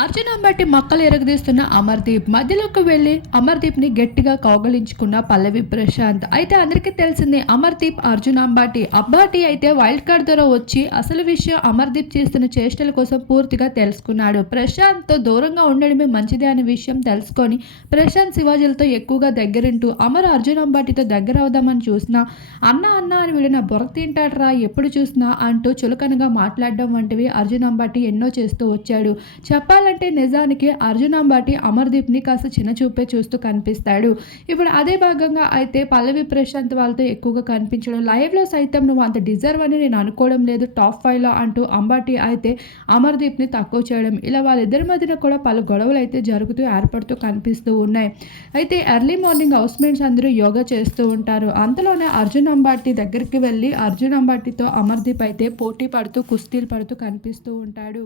అర్జున్ అంబటి మక్కలు ఎరగదీస్తున్న అమర్దీప్ మధ్యలోకి వెళ్లి అమర్దీప్ని గట్టిగా కౌగలించుకున్న పల్లవి ప్రశాంత్. అయితే అందరికీ తెలిసిందే అమర్దీప్ అర్జున్ అంబాటి అయితే వైల్డ్ కార్డ్ ద్వారా వచ్చి అసలు విషయం అమర్దీప్ చేస్తున్న చేష్టల కోసం పూర్తిగా తెలుసుకున్నాడు. ప్రశాంత్తో దూరంగా ఉండడమే మంచిది అనే విషయం తెలుసుకొని ప్రశాంత్ శివాజీలతో ఎక్కువగా దగ్గరింటూ అర్జున్ అంబాటితో దగ్గర అవుదామని చూసినా అన్న అని వీడిన బొర తింటాడరా ఎప్పుడు చూసినా అంటూ చులకనగా మాట్లాడడం వంటివి అర్జున్ అంబాటి ఎన్నో చేస్తూ వచ్చాడు. చెప్పాలంటే నిజానికి అర్జున్ అంబాటి అమర్దీప్ని కాస్త చిన్న చూపే చూస్తూ కనిపిస్తాడు. ఇప్పుడు అదే భాగంగా అయితే పల్లవి ప్రశాంత్ వాళ్ళతో ఎక్కువగా కనిపించడం, లైవ్లో సైతం నువ్వు అంత డిజర్వ్ అని నేను అనుకోవడం లేదు టాప్ 5లో అంటూ అంబాటి అయితే అమర్దీప్ని తక్కువ చేయడం, ఇలా వాళ్ళిద్దరి మధ్యన కూడా పలు గొడవలు అయితే జరుగుతూ ఏర్పడుతూ కనిపిస్తూ ఉన్నాయి. అయితే ఎర్లీ మార్నింగ్ హౌస్మేట్స్ అందరూ యోగా చేస్తూ ఉంటారు. అంతలోనే అర్జున్ అంబాటి దగ్గరికి వెళ్ళి అర్జున్ అంబాటితో అమర్దీప్ అయితే పోటీ పడుతూ కుస్తీలు పడుతూ కనిపిస్తూ ఉంటాడు.